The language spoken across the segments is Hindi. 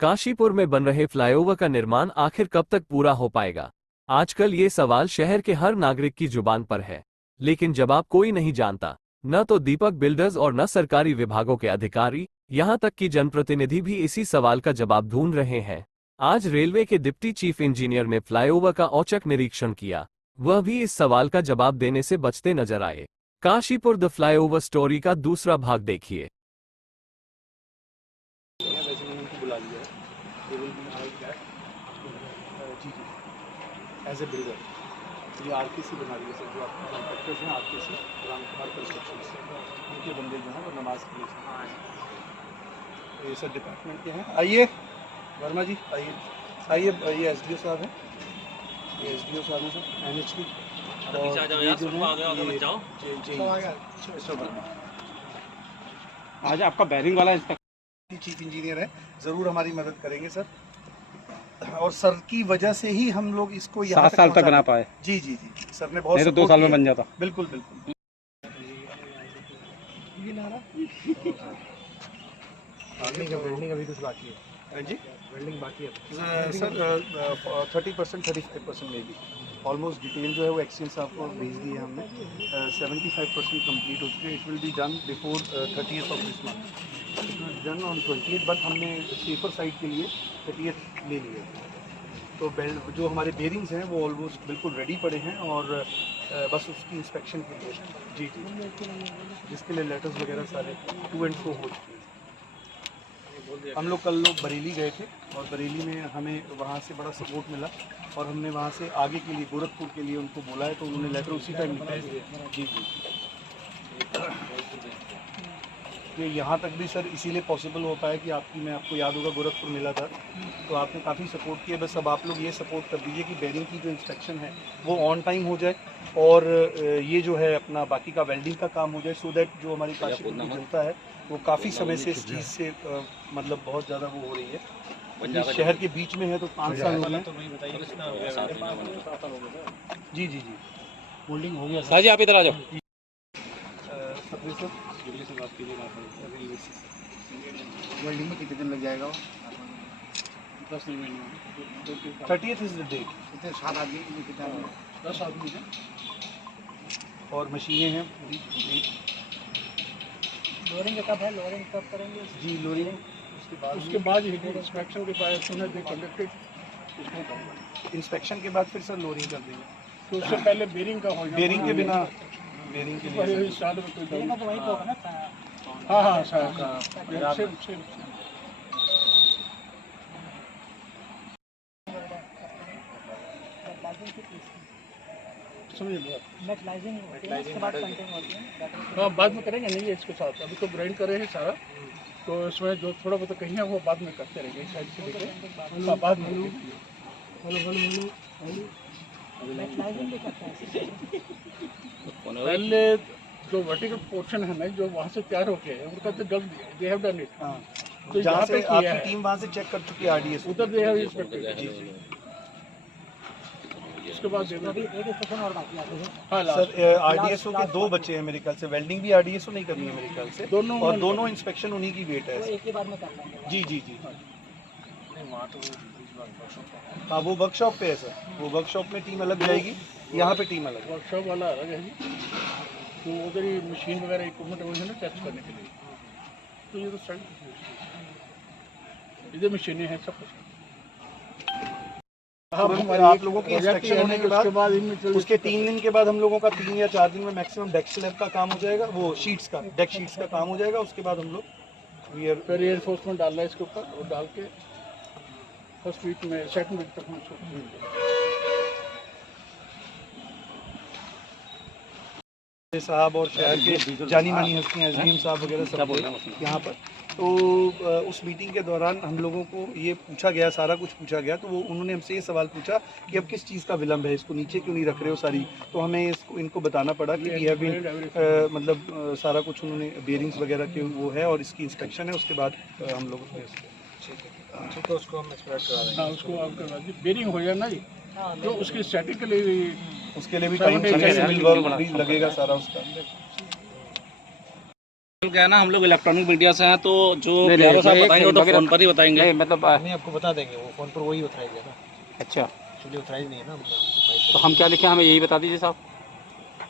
काशीपुर में बन रहे फ्लाईओवर का निर्माण आखिर कब तक पूरा हो पाएगा? आजकल ये सवाल शहर के हर नागरिक की जुबान पर है, लेकिन जवाब कोई नहीं जानता। न तो दीपक बिल्डर्स और न सरकारी विभागों के अधिकारी, यहाँ तक कि जनप्रतिनिधि भी इसी सवाल का जवाब ढूंढ रहे हैं। आज रेलवे के डिप्टी चीफ इंजीनियर ने फ्लाईओवर का औचक निरीक्षण किया। वह भी इस सवाल का जवाब देने से बचते नजर आए। काशीपुर द फ्लाईओवर स्टोरी का दूसरा भाग देखिए। एज ए बिल्डर ये आरकेसी बना रही है सर, जो आपके कॉन्ट्रैक्टर्स हैं आरकेसी रामकुमार कंस्ट्रक्शन से, उनके बंदे जो हैं वो नमाज के लिए ये सर डिपार्टमेंट के हैं। आइए वर्मा जी, आइए आइए, ये एसडीओ साहब हैं, ये एसडीओ साहब हैं सर एनएच की, आज आपका बैरिंग वाला चीफ इंजीनियर है, ज़रूर हमारी मदद करेंगे सर। और सर की वजह से ही हम लोग इसको 7 साल तक बना पाए। जी जी जी, सर ने बहुत, नहीं तो 2 साल में बन जाता। बिल्कुल बिल्कुल। वेल्डिंग अभी कुछ बाकी है जी, वेल्डिंग बाकी है सर। 30% 35% में भी ऑलमोस्ट डिटेल जो है वो एक्सचेंज साहब को भेज दी है हमने। 75% कंप्लीट हो चुके हैं। It will be done before 30th of this month, it will done on 20th, but हमने सेफर साइड के लिए 30th ले लिए। तो जो हमारे बेरिंग्स हैं वो ऑलमोस्ट बिल्कुल रेडी पड़े हैं और बस उसकी इंस्पेक्शन के लिए जी जी, जिसके लिए लेटर्स वगैरह सारे टू एंड फ्रो हो चुके हैं। हम लोग कल बरेली गए थे और बरेली में हमें वहाँ से बड़ा सपोर्ट मिला और हमने वहाँ से आगे के लिए गोरखपुर के लिए उनको बोला है, तो उन्होंने लेटर उसी टाइम लिखा है। जी जी, ये यहाँ तक भी सर इसीलिए पॉसिबल हो पाया कि आपको याद होगा गोरखपुर मिला था, तो आपने काफ़ी सपोर्ट किया। बस अब आप लोग ये सपोर्ट कर दीजिए कि बेरिंग की जो इंस्पेक्शन है वो ऑन टाइम हो जाए और ये जो है अपना बाकी का वेल्डिंग का काम हो जाए, सो दैट जो हमारी काशीपुर की जनता है वो काफ़ी समय से इस चीज़ से मतलब बहुत ज़्यादा वो हो रही है। शहर के बीच में है तो 5 साल हो गए। जी जी जी, होल्डिंग हो गया सर जी, आप इधर आ जाओ। वेल्डिंग में कितने दिन लग जाएगा? 10 महीने। 30th is the date. कितने 7 आदमी कितना? 10 आदमी हैं और मशीनें हैं पूरी। लोडिंग कब है? लोडिंग कब करेंगे जी? लोडिंग उसके बाद इंस्पेक्शन के बाद कंडक्टेड, इंस्पेक्शन के बाद फिर सर लोडिंग कर देंगे। तो उससे पहले बेरिंग का हो, बेरिंग के बिना, बेरिंग के लिए स्टार्ट में कोई बेरिंग तो वहीं पे होगा ना। हाँ हाँ सर, हाँ बाद में करेंगे, नहीं है इसके साथ, अभी तो ग्राइंड करे हैं सारा, तो इसमें जो थोड़ा बहुत कहीं है वो बाद में करते रहेंगे साइड से लेकर बाद में। पहले जो वर्टिकल पोर्शन है ना, जो वहाँ से तैयार हो गया है उनका तो जल्द दे हैव डन इट। तो जहाँ पे आपकी टीम वहाँ से चेक कर चुकी है आरडीएस, उधर दे हैव इंस्पेक्टेड। जी जी, उसके बाद एक स्टेशन और बाकी है। हाँ सर, आरडीएसओ के 2 बच्चे हैं मेरे ख्याल से, वेल्डिंग भी आरडीएसओ नहीं करनी है मेरे ख्याल से, दोनों, और दोनों इंस्पेक्शन उन्हीं की वेट है। एक ही बार में करना है। जी जी जी, हाँ वो वर्कशॉप पे है सर, वो वर्कशॉप में टीम अलग जाएगी, यहाँ पे टीम अलग। वर्कशॉप वाला अलग है जी, तो उधर ही मशीन वगैरह इक्विपमेंट वगैरह ना टेस्ट करने के लिए, तो ये तो साइड इधर मशीनें हैं सब कुछ। आप लोगों की इंस्पेक्शन होने के बाद उसके 3 दिन के बाद हम लोगों का 3 या 4 दिन में मैक्सिमम डेक स्लैब का काम हो जाएगा, वो शीट्स का, डेक शीट्स का काम हो जाएगा। उसके बाद हम लोग रिइंफोर्समेंट डालना है इसके ऊपर, और डाल के फर्स्ट वीक में सेकंड वीक तक साहब और शहर के जानी मानी हस्तियाँ एसडीएम साहब वगैरह सब यहाँ पर। तो उस मीटिंग के दौरान हम लोगों को ये पूछा गया, सारा कुछ पूछा गया, तो वो उन्होंने हमसे ये सवाल पूछा कि अब किस चीज़ का विलम्ब है, इसको नीचे क्यों नहीं रख रहे हो सारी। तो हमें इनको बताना पड़ा कि ये भी मतलब सारा कुछ उन्होंने बेरिंग्स वगैरह के वो है और इसकी इंस्पेक्शन है, उसके बाद हम लोग ठीक है, उसको हम एक्सप्रेस करा देंगे। हाँ, उसको आप करवा दीजिए, बेरिंग हो जाए ना जी, तो उसकी सेटिंग के लिए उसके लिए भी टाइम लगेगा सारा उसका। क्या है ना, हम लोग इलेक्ट्रॉनिक मीडिया से हैं, तो जो नहीं, प्यारो साहब एक बताएंगे वो तो सेकंड, फोन पर ही बताएंगे। नहीं मतलब नहीं आपको बता देंगे, वो फोन पर वही उतराएंगे ना, अच्छा, एक्चुअली उतराई नहीं है ना तो हम क्या लिखे, हमें यही बता दीजिए साहब।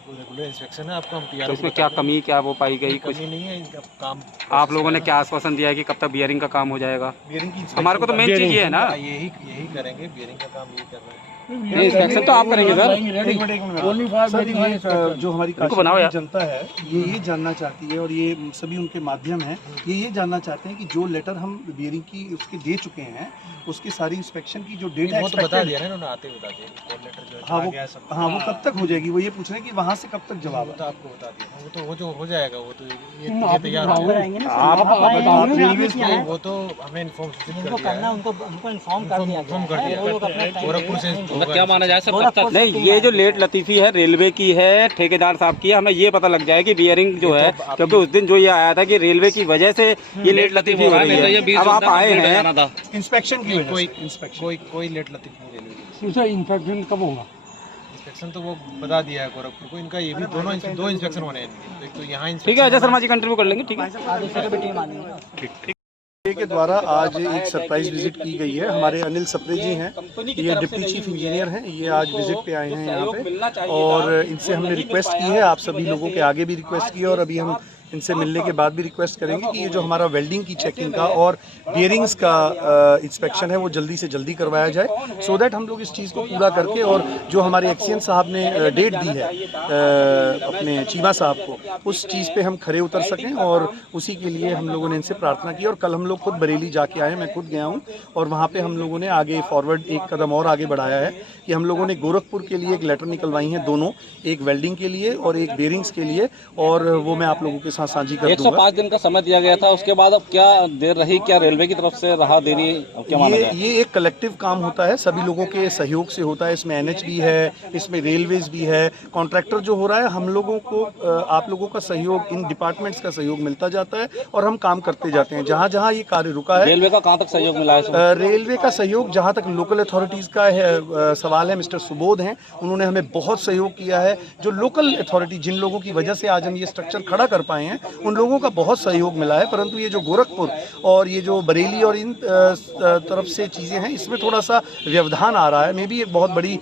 वो रेगुलर इंस्पेक्शन है आपको, हम तो पीआर इसमें क्या कमी क्या वो पाई गई कुछ? कमी नहीं है इनका काम। आप लोगों ने क्या आश्वासन दिया है कि कब तक बियरिंग का काम हो जाएगा? बियरिंग की हमारे को तो मेन चीज ये है ना, यही करेंगे, बियरिंग का काम यही कर रहे हैं। नहीं, inspection तो आप करेंगे सर। एक मिनट सर, ये जो हमारी इनको बनाओ यार। काशी की जनता है ये जानना चाहती है, और ये सभी उनके माध्यम हैं, ये जानना चाहते हैं कि जो लेटर हम बियरिंग की उसके दे चुके हैं, उसकी सारी इंस्पेक्शन की जो डेट है वो तो बता दिया ना इन्होंने, आते ही बता दिया कॉल लेटर जो हाँ आ वो गया सब। हाँ वो कब तक हो जाएगी, वो ये पूछ रहे हैं कि वहाँ से कब तक जवाब वो है। तो आपको बता दिया, वो तो वो जो हो जाएगा वो तो ये तैयार हो जाएगा। आप रेलवे वो तो हमें इन्फॉर्म कर दिया, उनको इन्फॉर्म कर दिया इन्फॉर्म कर दिया, गोरखपुर से मतलब क्या माना जाए सर, कब तक? नहीं, ये जो लेट लतीफ़ी है रेलवे की है, ठेकेदार साहब की है, हमें ये पता लग जाए कि बियरिंग जो है, क्योंकि उस दिन जो ये आया था कि रेलवे की वजह से ये लेट लतीफ़ी हो रही है। अब आप आए हैं, इंस्पेक्शन की वजह कोई से इंस्पेक्शन कोई लेट लतीफ नहीं रेलवे की। उसका इंस्पेक्शन कब होगा? इंस्पेक्शन तो वो बता दिया है गोरखपुर को, इनका ये भी दो इंस्पेक्शन होने हैं इनके। तो एक तो यहाँ ठीक है, अजय शर्मा जी कंटिन्यू कर लेंगे, ठीक है। के द्वारा आज एक सरप्राइज विजिट की गई है। हमारे अनिल सप्रे जी हैं, ये डिप्टी चीफ इंजीनियर हैं, ये आज विजिट पे आए हैं यहाँ पे, और इनसे हमने रिक्वेस्ट की है, आप सभी लोगों के आगे भी रिक्वेस्ट की है, और अभी हम इनसे मिलने के बाद भी रिक्वेस्ट करेंगे कि ये जो हमारा वेल्डिंग की चेकिंग का और बियरिंग्स का इंस्पेक्शन है वो जल्दी से जल्दी करवाया जाए, सो दैट हम लोग इस चीज़ को पूरा करके, और जो हमारे एक्सीएन साहब ने डेट दी है अपने चीमा साहब को, उस चीज़ पे हम खरे उतर सकें, और उसी के लिए हम लोगों ने इनसे प्रार्थना की। और कल हम लोग खुद बरेली जाके आए, मैं खुद गया हूँ, और वहाँ पे हम लोगों ने आगे फॉरवर्ड एक कदम और आगे बढ़ाया है कि हम लोगों ने गोरखपुर के लिए एक लेटर निकलवाई हैं दोनों, एक वेल्डिंग के लिए और एक बेरिंग्स के लिए, और वो मैं आप लोगों के साथ साझी कर दूंगा। 105 दिन का समय दिया गया था, उसके बाद अब क्या देर रही, क्या रेलवे की तरफ से रहा देरी, अब क्या माना जाए? ये एक कलेक्टिव काम होता है, सभी लोगों के सहयोग से होता है। इसमें एनएच भी है, इसमें रेलवेज भी है, कॉन्ट्रैक्टर जो हो रहा है, हम लोगों को आप लोगों का सहयोग, इन डिपार्टमेंट्स का सहयोग मिलता जाता है, और हम काम करते जाते हैं। जहाँ जहाँ ये कार्य रुका है, रेलवे का कहाँ तक सहयोग मिला है इसमें? रेलवे का सहयोग, जहाँ तक लोकल अथॉरिटीज़ का है सवाल है, मिस्टर सुबोध हैं, उन्होंने हमें बहुत सहयोग किया है। जो लोकल अथॉरिटी, जिन लोगों की वजह से आज हम ये स्ट्रक्चर खड़ा कर पाए हैं, उन लोगों का बहुत सहयोग मिला है। परंतु ये जो गोरखपुर और ये जो बरेली और इन तरफ से चीज़ें हैं, इसमें थोड़ा सा व्यवधान आ रहा है। मे भी एक बहुत बड़ी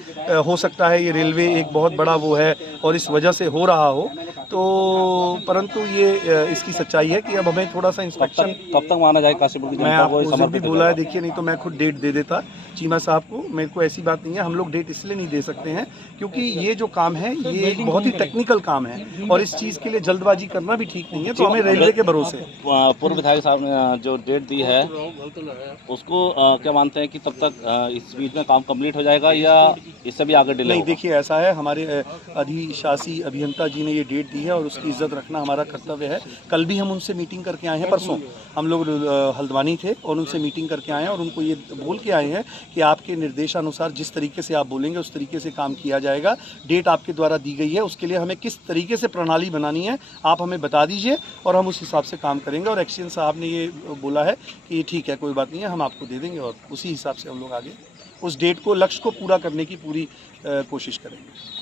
हो सकता है, ये रेलवे एक बहुत बड़ा वो है और इस वजह से हो रहा हो, तो परंतु ये इसकी सच्चाई है कि अब हमें थोड़ा सा इंस्पेक्शन, कब तक माना जाए काशीपुर की मैं जनता को आपको उस दिन भी समर्पित बोला है, करना? देखिए, नहीं तो मैं खुद डेट दे देता चीमा साहब को। मेरे को ऐसी बात नहीं है, हम लोग डेट इसलिए नहीं दे सकते हैं क्योंकि ये जो काम है ये एक बहुत ही टेक्निकल काम है, और इस चीज़ के लिए जल्दबाजी करना भी ठीक नहीं है, तो हमें रेलवे के भरोसे है। पूर्व विधायक साहब ने जो डेट दी है उसको क्या मानते हैं कि तब तक इस बीच में काम कंप्लीट हो जाएगा या इससे भी आगे डिले नहीं, होगा? देखिए ऐसा है, हमारे अधिशासी अभियंता जी ने ये डेट दी है और उसकी इज्जत रखना हमारा कर्तव्य है। कल भी हम उनसे मीटिंग करके आए हैं, परसों हम लोग हल्द्वानी थे और उनसे मीटिंग करके आए हैं, और उनको ये बोल के आए हैं कि आपके निर्देशानुसार जिस तरीके से आप बोलेंगे उस तरीके से काम किया जाएगा। डेट आपके द्वारा दी गई है, उसके लिए हमें किस तरीके से प्रणाली बनानी है आप हमें बता दीजिए, और हम उस हिसाब से काम करेंगे। और एक्सीएन साहब ने ये बोला है कि ठीक है, कोई बात नहीं है, हम आपको दे देंगे, और उसी हिसाब से हम लोग आगे उस डेट को, लक्ष्य को पूरा करने की पूरी कोशिश करेंगे।